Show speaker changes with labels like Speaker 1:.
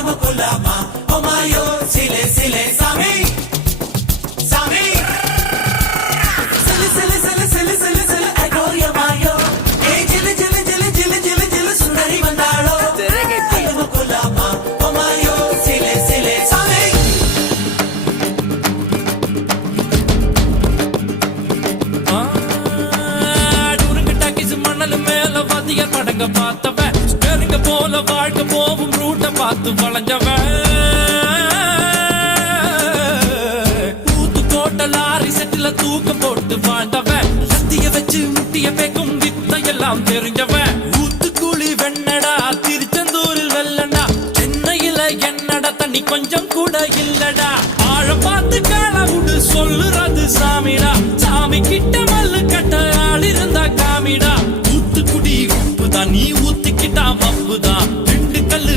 Speaker 1: போலாமா ஓமாயோ சிலே சிலே சாமி சாமி சிலு சிலு சிலு சிலு சிலு சிலு அகோய ஏ ஜிலு ஜிலு ஜிலு ஜிலு ஜிலு ஜிலு வந்தாளோ சிலே சிலே சாமி
Speaker 2: டாக்கிஸ் மணல் மேல வாத்தியார் படங்க வாழ்க்கை போகும் ரூட்ட பார்த்து வளைஞ்சவன். ஊத்து போட்ட லாரி செட்டில தூக்கம் போட்டு வாழ்ந்தவன். சத்திய வச்சு முட்டிய பேக்கும் வித்த எல்லாம் தெரிஞ்சவன். ஊத்துக்குழி வெண்ணடா திருச்செந்தூரில் வெள்ளடா சென்னையில என்னடா தண்ணி கொஞ்சம் கூட இல்லடா. ஆழம் பார்த்து கால நீ ஊத்திக்கிட்டா மப்புதான். ரெண்டு கல்லு